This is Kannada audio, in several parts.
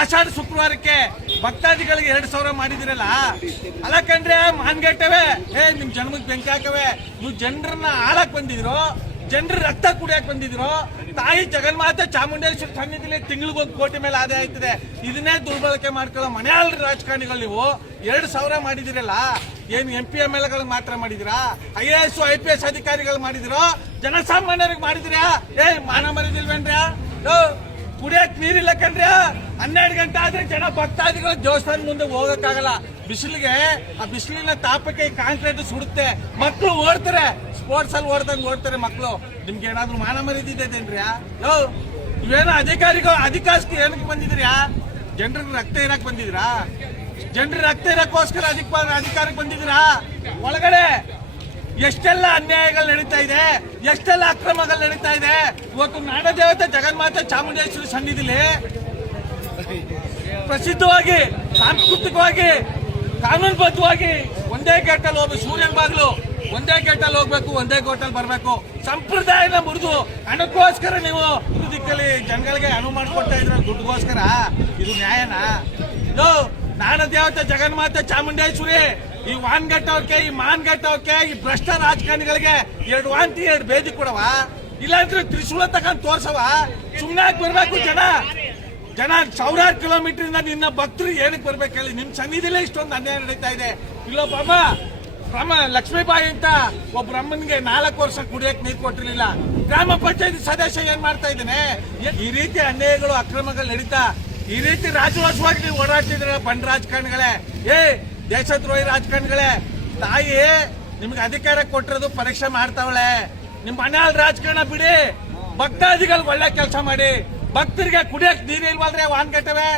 ಆಷಾಢ ಶುಕ್ರವಾರಕ್ಕೆ ಭಕ್ತಾದಿಗಳಿಗೆ 2,000 ಮಾಡಿದಿರಲ್ಲ, ಅಲ್ಲ ಕಂಡ್ರೆ ಮಾನ್ಗೆಟ್ಟವೆ. ನಿಮ್ ಜನ್ಮಕ್ಕೆ ಬೆಂಕಿ ಹಾಕವೆ. ನೀವು ಜನರನ್ನ ಆಳಕ್ ಬಂದಿದ್ರು, ಜನರ ರಕ್ತ ಕುಡಿಯಕ್ ಬಂದಿದ್ರು. ತಾಯಿ ಜಗನ್ಮಾತೆ ಚಾಮುಂಡೇಶ್ವರಿ ಸನ್ನಿಧಿಲಿ ತಿಂಗಳಿಗೊಂದು ಕೋಟಿ ಮೇಲೆ ಆದಾಯ ಆಯ್ತದೆ. ಇದನ್ನೇ ದುರ್ಬಳಕೆ ಮಾಡ್ಕೊಳ್ಳೋ ಮನೆಯಾಳ ರಾಜಕಾರಣಿಗಳು ನೀವು 2,000 ಮಾಡಿದಿರಲ್ಲ. ಏನು MP MLಗಳಿಗೆ ಮಾತ್ರ ಮಾಡಿದಿರಾ? IAS IPS ಅಧಿಕಾರಿಗಳು ಮಾಡಿದಿರೋ? ಜನಸಾಮಾನ್ಯರಿಗೆ ಮಾಡಿದಿರಾ? ಮಾನ ಮರಿದಿಲ್ವೇನ್ರ? ಕುಡಿಯಕ್ ನೀರಿಲ್ಲ ಕಣ್ರಿ. 12 ಗಂಟೆ ಆದ್ರೆ ಜನ ಭಕ್ತಾದಿಗಳು ದೇವಸ್ಥಾನ ಮುಂದೆ ಹೋಗಕ್ಕಾಗಲ್ಲ. ಬಿಸಿಲಿಗೆ, ಆ ಬಿಸಿಲಿನ ತಾಪಕ್ಕೆ ಕಾಂಕ್ರೀಟ್ ಸುಡುತ್ತೆ. ಮಕ್ಕಳು ಓಡ್ತಾರೆ, ಸ್ಪೋರ್ಟ್ಸ್ ಅಲ್ಲಿ ಓಡ್ದಂಗೆ ಓಡ್ತಾರೆ ಮಕ್ಕಳು. ನಿಮ್ಗೆ ಏನಾದ್ರು ಮಾನ ಮರಿದಿದ್ದೇನ್ರಿ? ಇವೇನೋ ಅಧಿಕಾರಕ್ಕೆ ಏನಕ್ಕೆ ಬಂದಿದ್ರ್ಯಾ? ಜನರಿಗೆ ರಕ್ತ ಇರಕ್ ಬಂದಿದ್ರಾ? ಜನರ ರಕ್ತ ಇರಕ್ಕೋಸ್ಕರ ಅಧಿಕಾರಕ್ಕೆ ಬಂದಿದ್ರಾ? ಒಳಗಡೆ ಎಷ್ಟೆಲ್ಲ ಅನ್ಯಾಯಗಳು ನಡೀತಾ ಇದೆ, ಎಷ್ಟೆಲ್ಲ ಅಕ್ರಮಗಳು ನಡೀತಾ ಇದೆ. ಇವತ್ತು ನಾಡದೇವತೆ ಜಗನ್ಮಾತೆ ಚಾಮುಂಡೇಶ್ವರಿ ಸನ್ನಿಧಿಲಿ ಪ್ರಸಿದ್ಧವಾಗಿ, ಸಾಂಸ್ಕೃತಿಕವಾಗಿ, ಕಾನೂನುಬದ್ಧವಾಗಿ ಒಂದೇ ಗೇಟಲ್ಲಿ ಹೋಗ್ಬೇಕು. ಸೂರ್ಯನ ಬಾಗಿಲು ಒಂದೇ ಗೇಟಲ್ಲಿ ಹೋಗ್ಬೇಕು, ಒಂದೇ ಗೇಟಲ್ಲಿ ಬರಬೇಕು. ಸಂಪ್ರದಾಯನ ಮುರಿದು ಹಣಕ್ಕೋಸ್ಕರ ನೀವು ದಿಕ್ಕಲ್ಲಿ ಜನಗಳಿಗೆ ಅನುವು ಮಾಡಿಕೊಡ್ತಾ ಇದ್ರ ದುಡ್ಡುಗೋಸ್ಕರ. ಇದು ನ್ಯಾಯನಾ? ನಾಡದೇವತೆ ಜಗನ್ಮಾತೆ ಚಾಮುಂಡೇಶ್ವರಿ ಈ ವಾನ್ಗಟ್ಟವ್ಕೆ, ಈ ಮಾನ್ಗಟ್ಟವ್ಕೆ, ಈ ಭ್ರಷ್ಟ ರಾಜಕಾರಣಿಗಳಿಗೆ 2 ವಾಂತಿ 2 ಬೇದಿ ಕೊಡವ, ಇಲ್ಲಾಂದ್ರೆ ತ್ರಿಶೂಲ ತಗೊಂಡ್ ತೋರ್ಸವ. ಸುಮ್ಮನೆ ಬರ್ಬೇಕು ಜನ 1000 ಕಿಲೋಮೀಟರ್ ಇಂದ ನಿನ್ನ ಭಕ್ತರು ಏನಕ್ಕೆ ಬರ್ಬೇಕು ಹೇಳಿ? ನಿಮ್ ಸನ್ನಿಧಿಲೇ ಇಷ್ಟೊಂದು ಅನ್ಯಾಯ ನಡೀತಾ ಇದೆ. ಇಲ್ಲೊಬ್ಬ ಲಕ್ಷ್ಮೀಬಾಯಿ ಅಂತ ಒಬ್ಬ ಅಮ್ಮನ್ಗೆ 4 ವರ್ಷ ಕುಡಿಯಕ್ ನೀರು ಕೊಟ್ಟಿರ್ಲಿಲ್ಲ. ಗ್ರಾಮ ಪಂಚಾಯತಿ ಸದಸ್ಯ ಏನ್ ಮಾಡ್ತಾ ಇದ್ದೇನೆ? ಈ ರೀತಿ ಅನ್ಯಾಯಗಳು, ಅಕ್ರಮಗಳು ನಡೀತಾ ಈ ರೀತಿ ರಾಜವಾಸವಾಗಿ ನೀವು ಓಡಾಡ್ತಿದ್ರೆ ಬಂಡ್ ರಾಜಕಾರಣಿಗಳೇ, ದೇಶದ್ರೋಹಿ ರಾಜಕಾರಣಿಗಳೇ. ತಾಯಿ ನಿಮ್ಗೆ ಅಧಿಕಾರ ಕೊಟ್ಟಿರೋದು ಪರೀಕ್ಷೆ ಮಾಡ್ತಾವಳೆ. ನಿಮ್ ಮನೆಯ ರಾಜಕಾರಣ ಬಿಡಿ, ಭಕ್ತಾದಿಗಳು ಒಳ್ಳೆ ಕೆಲಸ ಮಾಡಿ. ಭಕ್ತರಿಗೆ ಕುಡಿಯಕ್ ನೀರು ಇಲ್ವಾದ್ರೆ ವಾನ್ಗಟ್ಟವೆ.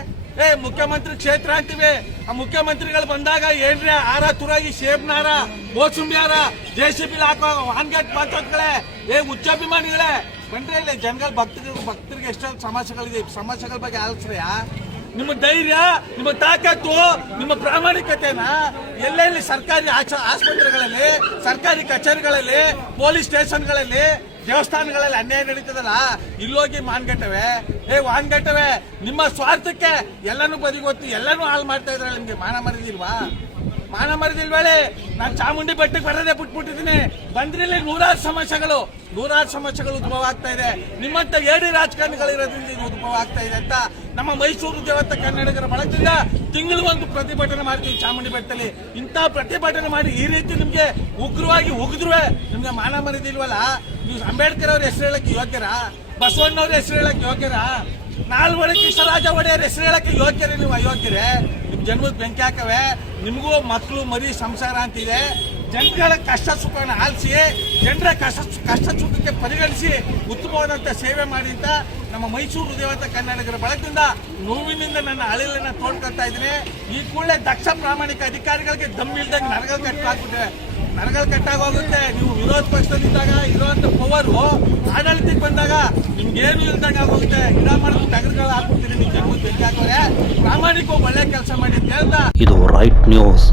ಮುಖ್ಯಮಂತ್ರಿ ಕ್ಷೇತ್ರ ಅಂತೀವಿ. ಆ ಮುಖ್ಯಮಂತ್ರಿಗಳು ಬಂದಾಗ ಏನ್ರಿ ಆರ ತುರಾಗಿ ಸೇಬ್ನಾರ, ಮೋಸಂಬಿ ಹಾರ, JCB ಹಾಕೋ ವಾನ್ಗಟ್ ಮಾತಾಡ್ಗಳೇ, ಉಚ್ಚಾಭಿಮಾನಿಗಳೇ ಬಂದ್ರೆ ಇಲ್ಲ. ಜನಗಳ ಭಕ್ತರಿಗೆ ಎಷ್ಟೊಂದು ಸಮಸ್ಯೆಗಳಿದೆ. ಸಮಸ್ಯೆಗಳ ಬಗ್ಗೆ ಆಲೋಚನೆಯ ನಿಮ್ಮ ಧೈರ್ಯ, ನಿಮ್ಮ ತಾಕತ್ತು, ನಿಮ್ಮ ಪ್ರಾಮಾಣಿಕತೆನ ಎಲ್ಲೆಲ್ಲಿ ಸರ್ಕಾರಿ ಆಸ್ಪತ್ರೆಗಳಲ್ಲಿ, ಸರ್ಕಾರಿ ಕಚೇರಿಗಳಲ್ಲಿ, ಪೊಲೀಸ್ ಸ್ಟೇಷನ್ಗಳಲ್ಲಿ, ದೇವಸ್ಥಾನಗಳಲ್ಲಿ ಅನ್ಯಾಯ ನಡೀತದಲ್ಲ, ಇಲ್ಲೋಗಿ ಮಾನ್ಗಟ್ಟವೆ. ವಾನ್ಗಟ್ಟವೆ ನಿಮ್ಮ ಸ್ವಾರ್ಥಕ್ಕೆ ಎಲ್ಲನೂ ಬದಿಗೊತ್ತು, ಎಲ್ಲನೂ ಹಾಳು ಮಾಡ್ತಾ ಇದ್ರೆ ನಿಮ್ಗೆ ಮಾನ ಮರಿದಿಲ್ವಾ? ಮಾನ ಮರಿದಿಲ್ವೇಳಿ? ನಾನು ಚಾಮುಂಡಿ ಬೆಟ್ಟಕ್ಕೆ ಬರೋದೇ ಬಿಟ್ಬಿಟ್ಟಿದ್ದೀನಿ. ಬಂದ್ರಲ್ಲಿ ನೂರಾರು ಸಮಸ್ಯೆಗಳು ಉದ್ಭವ ಆಗ್ತಾ ಇದೆ. ನಿಮ್ಮಂತ ಏಡಿ ರಾಜಕಾರಣಿಗಳಿರೋದ್ರಿಂದ ಇದು ಉದ್ಭವ ಆಗ್ತಾ ಇದೆ ಅಂತ ನಮ್ಮ ಮೈಸೂರು ದೇವತೆ ಕನ್ನಡಿಗರ ಬಳಗದಿಂದ ತಿಂಗಳಿಗೊಂದು ಪ್ರತಿಭಟನೆ ಮಾಡ್ತೀವಿ ಚಾಮುಂಡಿ ಬೆಟ್ಟದಲ್ಲಿ. ಇಂಥ ಪ್ರತಿಭಟನೆ ಮಾಡಿ ಈ ರೀತಿ ನಿಮ್ಗೆ ಉಗ್ರವಾಗಿ ಉಗಿದ್ರು ನಿಮ್ಗೆ ಮಾನ ಮರಿದಿಲ್ವಲ್ಲ? ನೀವು ಅಂಬೇಡ್ಕರ್ ಅವ್ರ ಹೆಸರು ಹೇಳಕ್ಕೆ ಯೋಗ್ಯರ? ಬಸವಣ್ಣವ್ರ ಹೆಸರು ಹೇಳಕ್ಕೆ ಯೋಗ್ಯರ? ನಾಲ್ವಡಿ ಕೃಷ್ಣರಾಜ ಒಡೆಯರ್ ಹೆಸರು ಹೇಳಕ್ಕೆ ಯೋಗ್ಯರೇ? ನೀವು ಅಯೋಗ್ಯರೇ? ನಿಮ್ ಜನ್ಮಕ್ಕೆ ಬೆಂಕಿ ಹಾಕವೆ. ನಿಮಗೂ ಮಕ್ಕಳು ಮರಿ ಸಂಸಾರ ಅಂತಿದೆ. ಜನಗಳ ಕಷ್ಟ ಸುಖನ ಆಲಿಸಿ, ಜನರ ಕಷ್ಟ ಸುಖಕ್ಕೆ ಪರಿಗಣಿಸಿ ಉತ್ತಮವಾದಂತ ಸೇವೆ ಮಾಡಿ ಅಂತ ನಮ್ಮ ಮೈಸೂರು ದೇವತೆ ಕನ್ನಡಿಗರ ಬಳಗದಿಂದ ನೋವಿನಿಂದ ನನ್ನ ಅಳಿಲನ್ನ ತೋಡ್ಕೊಳ್ತಾ ಇದ್ದೀನಿ. ಈ ಕೂಡಲೇ ದಕ್ಷ ಪ್ರಾಮಾಣಿಕ ಅಧಿಕಾರಿಗಳಿಗೆ ದಮ್ ಇಲ್ದಂಗೆ ನರಗಳು ಕಟ್ಟಾಗೋಗುತ್ತೆ. ನೀವು ವಿರೋಧ ಪಕ್ಷದಲ್ಲಿದ್ದಾಗ ಇರುವಂತ ಪವರು ಆಡಳಿತಕ್ಕೆ ಬಂದಾಗ ನಿಮ್ಗೇನು ಇಲ್ದಂಗೆ ಆಗೋಗುತ್ತೆ. ಗಿಡ ಮಾಡಿದ್ರು ನಗರಗಳು ಹಾಕ್ಬಿಡ್ತೀರಿ. ನೀವು ಜನ್ಮಕ್ಕೆ ಬೆಂಕಿ ಹಾಕೋರೆ. ಪ್ರಾಮಾಣಿಕ ಒಳ್ಳೆ ಕೆಲಸ ಮಾಡಿ ಅಂತ ಹೇಳ್ತಾ ಇದು ರೈಟ್ ನ್ಯೂಸ್.